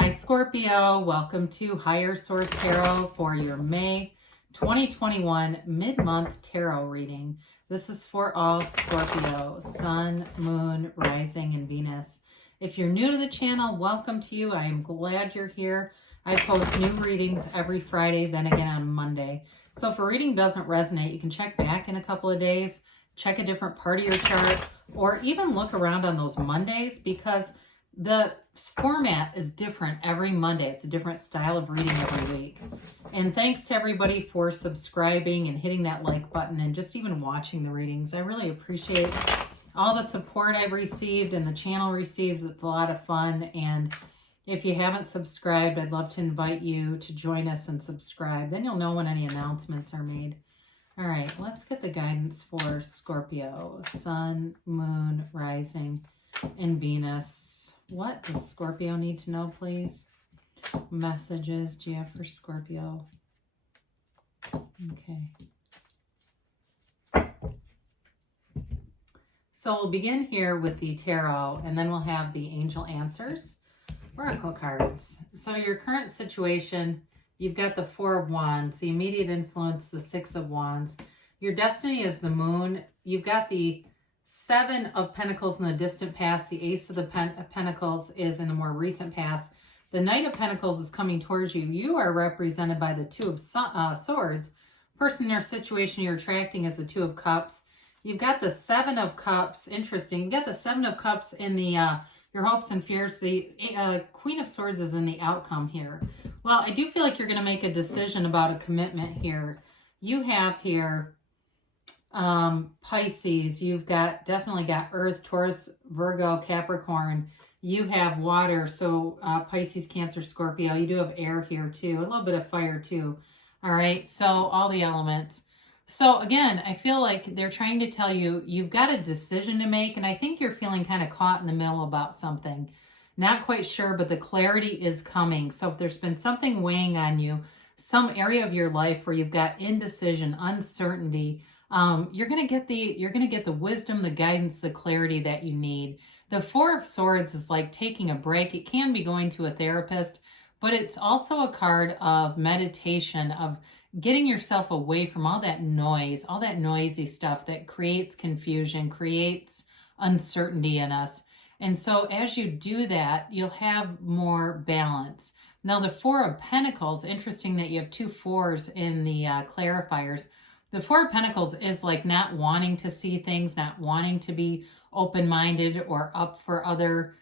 Hi Scorpio, welcome to Higher Source Tarot for your May 2021 mid-month tarot reading. This is for all Scorpio, Sun, Moon, Rising, and Venus. If you're new to the channel, welcome to you. I am glad you're here. I post new readings every Friday, then again on Monday. So if a reading doesn't resonate, you can check back in a couple of days, check a different part of your chart, or even look around on those Mondays because the format is different every Monday. It's a different style of reading every week. And thanks to everybody for subscribing and hitting that like button and just even watching the readings. I really appreciate all the support I've received and the channel receives. It's a lot of fun. And if you haven't subscribed, I'd love to invite you to join us and subscribe. Then you'll know when any announcements are made. All right, let's get the guidance for Scorpio, Sun, Moon, Rising, and Venus. What does Scorpio need to know, please? Messages do you have for Scorpio? Okay. So we'll begin here with the tarot, and then we'll have the angel answers, oracle cards. So your current situation, you've got the Four of Wands, the immediate influence, the Six of Wands. Your destiny is the Moon. You've got the Seven of Pentacles in the distant past. The Ace of the Pentacles is in the more recent past. The Knight of Pentacles is coming towards you. You are represented by the Two of Swords. Person in your situation you're attracting is the Two of Cups. You've got the Seven of Cups. Interesting. You've got the Seven of Cups in the your hopes and fears. The Queen of Swords is in the outcome here. Well, I do feel like you're going to make a decision about a commitment here. You have here Pisces. You've definitely got Earth, Taurus, Virgo, Capricorn. You have water, so Pisces, Cancer, Scorpio. You do have air here too, a little bit of fire too. All right, so all the elements. So again, I feel like they're trying to tell you you've got a decision to make, and I think you're feeling kind of caught in the middle about something. Not quite sure, but the clarity is coming. So if there's been something weighing on you, some area of your life where you've got indecision, uncertainty, you're gonna get the wisdom, the guidance, the clarity that you need. The Four of Swords is like taking a break. It can be going to a therapist, but it's also a card of meditation, of getting yourself away from all that noise, all that noisy stuff that creates confusion, creates uncertainty in us. And so as you do that, you'll have more balance. Now the Four of Pentacles, interesting that you have two fours in the clarifiers. The Four of Pentacles is like not wanting to see things, not wanting to be open-minded or up for other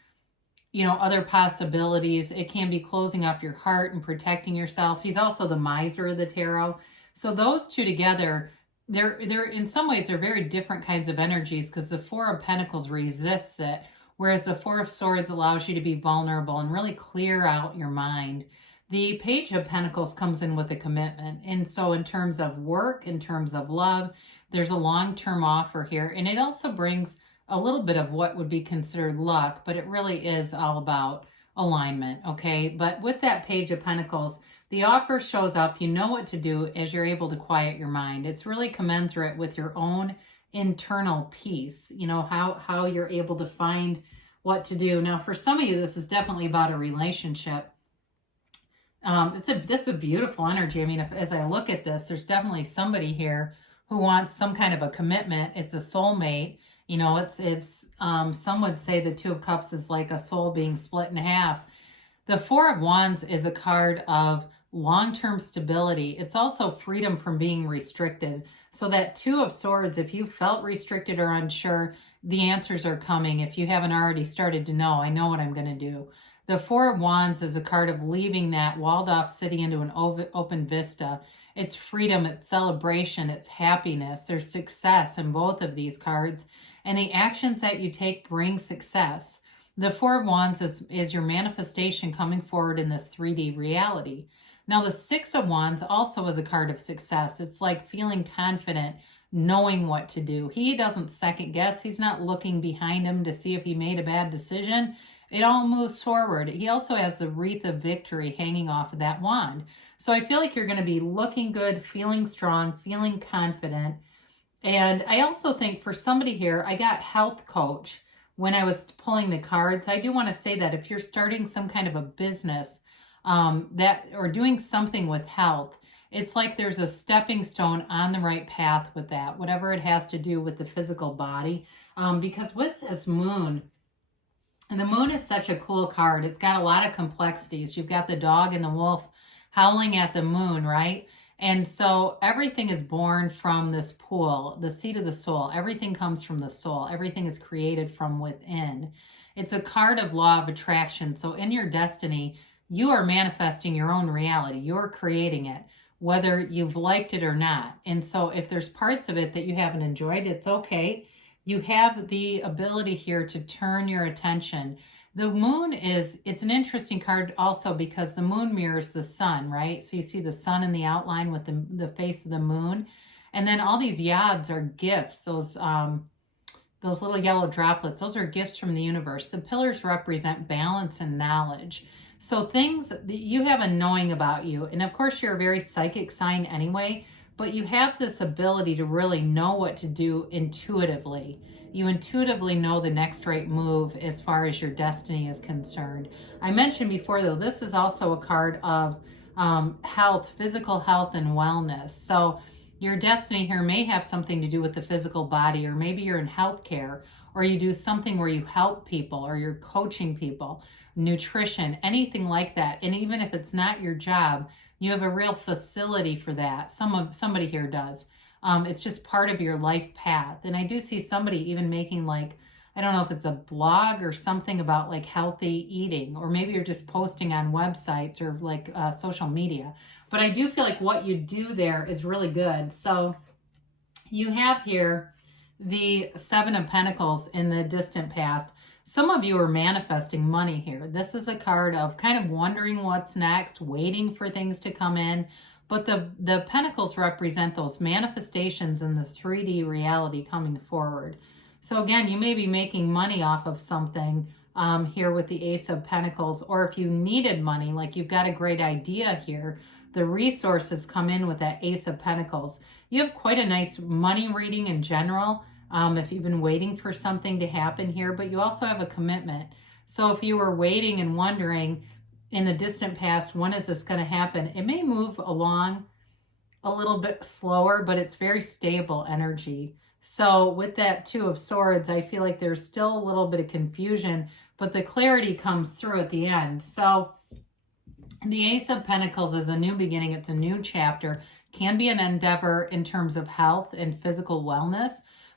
possibilities. It can be closing off your heart and protecting yourself. He's also the miser of the tarot. So those two together, they're in some ways, they're very different kinds of energies because the Four of Pentacles resists it, whereas the Four of Swords allows you to be vulnerable and really clear out your mind. The Page of Pentacles comes in with a commitment. And so in terms of work, in terms of love, there's a long-term offer here. And it also brings a little bit of what would be considered luck, but it really is all about alignment, okay? But with that Page of Pentacles, the offer shows up. You know what to do as you're able to quiet your mind. It's really commensurate with your own internal peace, you know, how you're able to find what to do. Now, for some of you, this is definitely about a relationship. This is a beautiful energy. I mean, as I look at this, there's definitely somebody here who wants some kind of a commitment. It's a soulmate. You know, it's some would say the Two of Cups is like a soul being split in half. The Four of Wands is a card of long-term stability. It's also freedom from being restricted. So that Two of Swords, if you felt restricted or unsure, the answers are coming. If you haven't already started to know, I know what I'm going to do. The Four of Wands is a card of leaving that walled-off city into an open vista. It's freedom, it's celebration, it's happiness. There's success in both of these cards. And the actions that you take bring success. The Four of Wands is your manifestation coming forward in this 3D reality. Now, the Six of Wands also is a card of success. It's like feeling confident, knowing what to do. He doesn't second guess. He's not looking behind him to see if he made a bad decision. It all moves forward. He also has the wreath of victory hanging off of that wand. So I feel like you're going to be looking good, feeling strong, feeling confident. And I also think for somebody here, I got health coach. when I was pulling the cards, I do want to say that if you're starting some kind of a business that or doing something with health, it's like there's a stepping stone on the right path with that, whatever it has to do with the physical body. Because with this moon, and the moon is such a cool card. It's got a lot of complexities. You've got the dog and the wolf howling at the moon, right? And so everything is born from this pool, the seat of the soul. Everything comes from the soul. Everything is created from within. It's a card of law of attraction. So in your destiny, you are manifesting your own reality. You're creating it, whether you've liked it or not. And so if there's parts of it that you haven't enjoyed, it's okay. You have the ability here to turn your attention. The moon it's an interesting card also because the moon mirrors the sun, right? So you see the sun in the outline with the face of the moon. And then all these yads are gifts, those little yellow droplets, those are gifts from the universe. The pillars represent balance and knowledge. So things that you have a knowing about you. And of course, you're a very psychic sign anyway, but you have this ability to really know what to do intuitively. You intuitively know the next right move as far as your destiny is concerned. I mentioned before, though, this is also a card of health, physical health and wellness. So your destiny here may have something to do with the physical body, or maybe you're in healthcare, or you do something where you help people, or you're coaching people, nutrition, anything like that. And even if it's not your job, you have a real facility for that. Somebody here does. It's just part of your life path. And I do see somebody even making like, I don't know if it's a blog or something about like healthy eating, or maybe you're just posting on websites or like social media. But I do feel like what you do there is really good. So you have here the Seven of Pentacles in the distant past. Some of you are manifesting money here. This is a card of kind of wondering what's next, waiting for things to come in. But the pentacles represent those manifestations in the 3D reality coming forward. So again, you may be making money off of something here with the Ace of Pentacles, or if you needed money, like you've got a great idea here, the resources come in with that Ace of Pentacles. You have quite a nice money reading in general, if you've been waiting for something to happen here, but you also have a commitment. So if you were waiting and wondering in the distant past, when is this going to happen? It may move along a little bit slower, but it's very stable energy. So with that Two of Swords, I feel like there's still a little bit of confusion, but the clarity comes through at the end. So the Ace of Pentacles is a new beginning. It's a new chapter. Can be an endeavor in terms of health and physical wellness,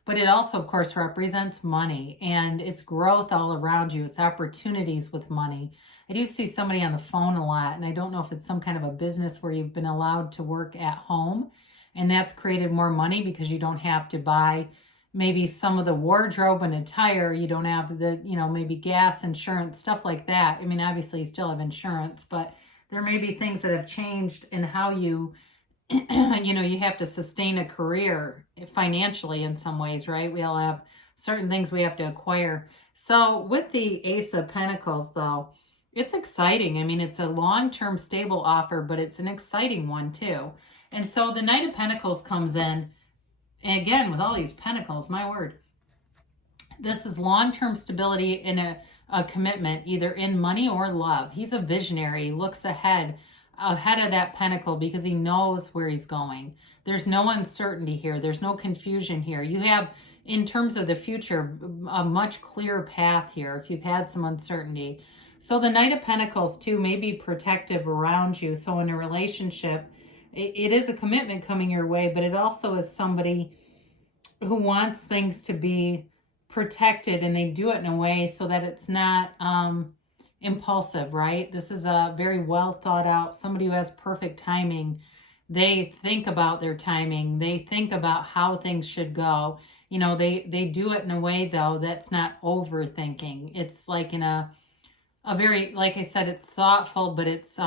but it also, of course, represents money and it's growth all around you. It's opportunities with money. I do see somebody on the phone a lot, and I don't know if it's some kind of a business where you've been allowed to work at home, and that's created more money because you don't have to buy maybe some of the wardrobe and attire. You don't have the, maybe gas, insurance, stuff like that. I mean, obviously you still have insurance, but there may be things that have changed in how you, you have to sustain a career financially in some ways, right? We all have certain things we have to acquire. So with the Ace of Pentacles, though, it's exciting. I mean, it's a long-term stable offer, but it's an exciting one too. And so the Knight of Pentacles comes in, and again, with all these pentacles, my word, this is long-term stability in a commitment, either in money or love. He's a visionary. He looks ahead of that pentacle because he knows where he's going. There's no uncertainty here. There's no confusion here. You have, in terms of the future, a much clearer path here if you've had some uncertainty. So the Knight of Pentacles, too, may be protective around you. So in a relationship, it is a commitment coming your way, but it also is somebody who wants things to be protected, and they do it in a way so that it's not impulsive, right? This is a very well thought out, somebody who has perfect timing. They think about their timing. They think about how things should go. They do it in a way, though, that's not overthinking. It's like in a very, like I said, it's thoughtful, but it's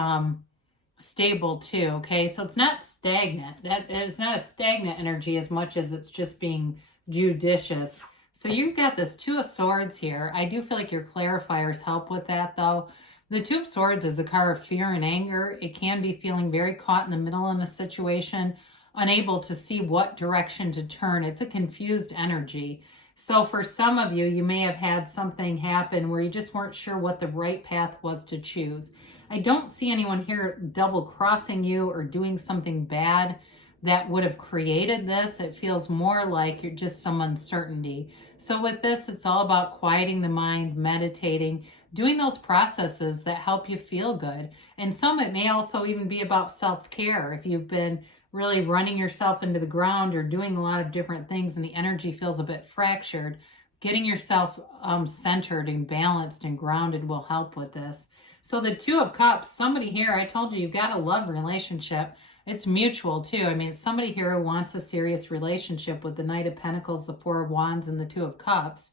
stable too, okay? So it's not stagnant. It's not a stagnant energy as much as it's just being judicious. So you've got this Two of Swords here. I do feel like your clarifiers help with that, though. The Two of Swords is a card of fear and anger. It can be feeling very caught in the middle in a situation, unable to see what direction to turn. It's a confused energy. So for some of you, you may have had something happen where you just weren't sure what the right path was to choose. I don't see anyone here double crossing you or doing something bad that would have created this. It feels more like you're just some uncertainty. So with this, it's all about quieting the mind, meditating, doing those processes that help you feel good. And some, it may also even be about self-care. If you've been really running yourself into the ground or doing a lot of different things and the energy feels a bit fractured, getting yourself centered and balanced and grounded will help with this. So the Two of Cups, somebody here, I told you, you've got a love relationship. It's mutual too. I mean, it's somebody here who wants a serious relationship with the Knight of Pentacles, the Four of Wands, and the Two of Cups.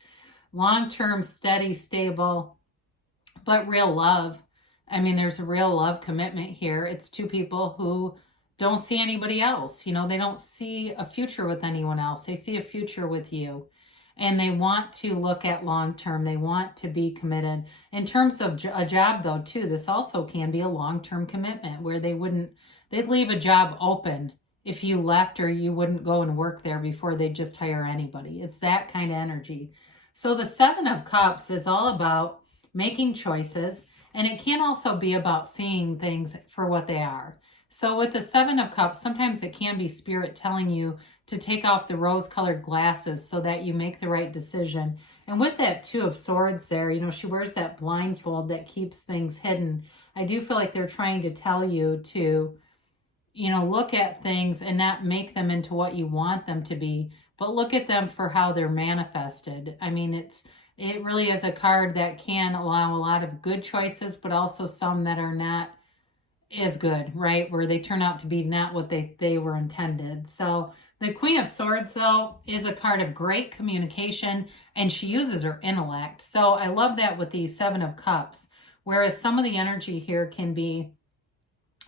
Long-term, steady, stable, but real love. I mean, there's a real love commitment here. It's two people who don't see anybody else. You know, they don't see a future with anyone else. They see a future with you. And they want to look at long-term. They want to be committed. In terms of a job, though, too, this also can be a long-term commitment where they'd leave a job open if you left, or you wouldn't go and work there before they just hire anybody. It's that kind of energy. So the Seven of Cups is all about making choices, and it can also be about seeing things for what they are. So with the Seven of Cups, sometimes it can be Spirit telling you to take off the rose-colored glasses so that you make the right decision. And with that Two of Swords there, you know, she wears that blindfold that keeps things hidden. I do feel like they're trying to tell you to, you know, look at things and not make them into what you want them to be, but look at them for how they're manifested. I mean, it really is a card that can allow a lot of good choices, but also some that are not as good, right? Where they turn out to be not what they were intended. So the Queen of Swords, though, is a card of great communication, and she uses her intellect. So I love that with the Seven of Cups, whereas some of the energy here can be,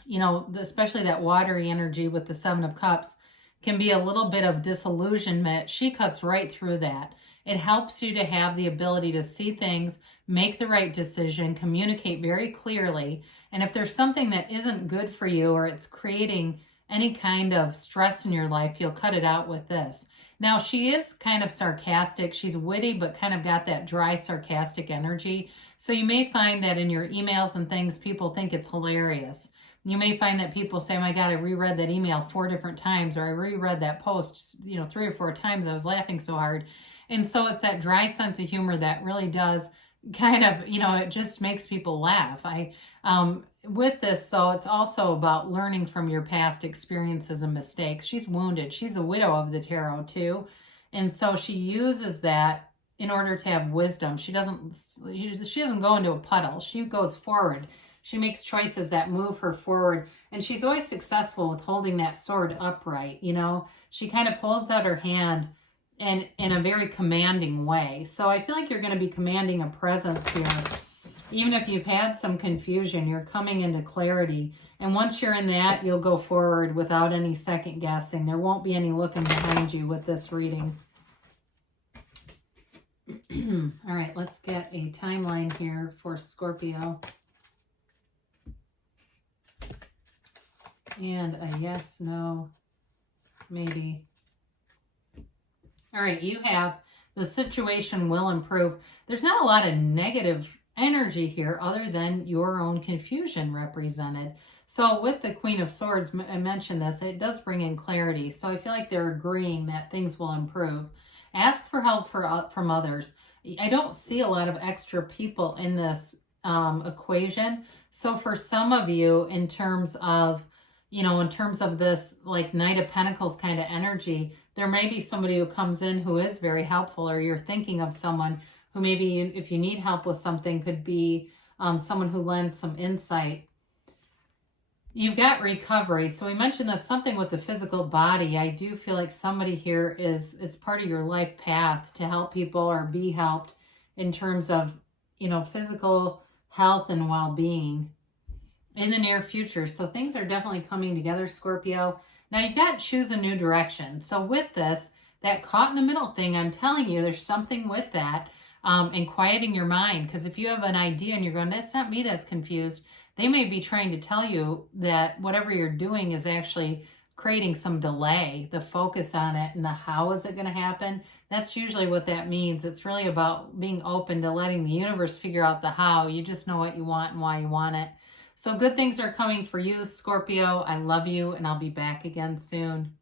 you know, especially that watery energy with the Seven of Cups, can be a little bit of disillusionment. She cuts right through that. It helps you to have the ability to see things, make the right decision, communicate very clearly. And if there's something that isn't good for you, or it's creating any kind of stress in your life, you'll cut it out with this. Now, she is kind of sarcastic. She's witty, but kind of got that dry, sarcastic energy. So you may find that in your emails and things, people think it's hilarious. You may find that people say, oh my God, I reread that email 4 different times, or I reread that post, you know, 3 or 4 times. I was laughing so hard. And so it's that dry sense of humor that really does kind of, you know, it just makes people laugh. With this, so it's also about learning from your past experiences and mistakes. She's wounded. She's a widow of the tarot too. And so she uses that in order to have wisdom. She doesn't go into a puddle. She goes forward. She makes choices that move her forward. And she's always successful with holding that sword upright. You know, she kind of holds out her hand and in a very commanding way. So I feel like you're going to be commanding a presence here. Even if you've had some confusion, you're coming into clarity. And once you're in that, you'll go forward without any second guessing. There won't be any looking behind you with this reading. All right, let's get a timeline here for Scorpio. And a yes, no, maybe. All right, you have the situation will improve. There's not a lot of negative energy here other than your own confusion represented. So with the Queen of Swords, I mentioned this, it does bring in clarity. So I feel like they're agreeing that things will improve. Ask for help from others. I don't see a lot of extra people in this equation. So for some of you, in terms of, you know, in terms of this like Knight of Pentacles kind of energy, there may be somebody who comes in who is very helpful, or you're thinking of someone who maybe, if you need help with something, could be someone who lends some insight. You've got recovery. So we mentioned this, something with the physical body. I do feel like somebody here is part of your life path to help people or be helped in terms of, you know, physical health and well-being in the near future. So things are definitely coming together, Scorpio. Now you've got to choose a new direction. So with this, that caught in the middle thing, I'm telling you, there's something with that, and quieting your mind. Because if you have an idea and you're going, that's not me that's confused, they may be trying to tell you that whatever you're doing is actually creating some delay, the focus on it and the how is it going to happen. That's usually what that means. It's really about being open to letting the universe figure out the how. You just know what you want and why you want it. So good things are coming for you, Scorpio. I love you, and I'll be back again soon.